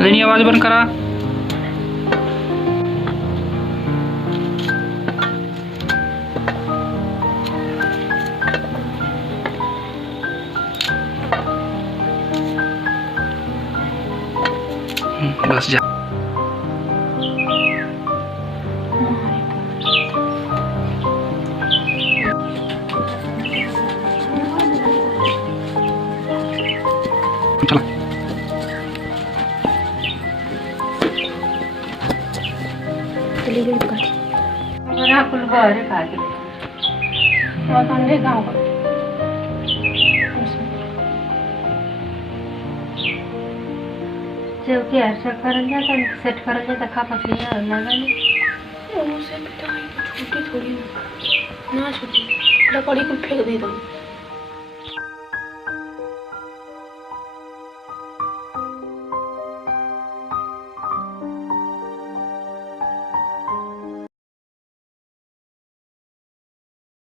नहीं आवाज बंद करा। बस जा। चला चली गई दुकान। मेरा कुल बाहर खा के और ठंडे गांव का जो कि ऐसा करल जाता सेट करल जाता खा पसली है लगा नहीं उसे पिटाई तो छोटी थोड़ी ना छोटी लकड़ी को फेंक दे दो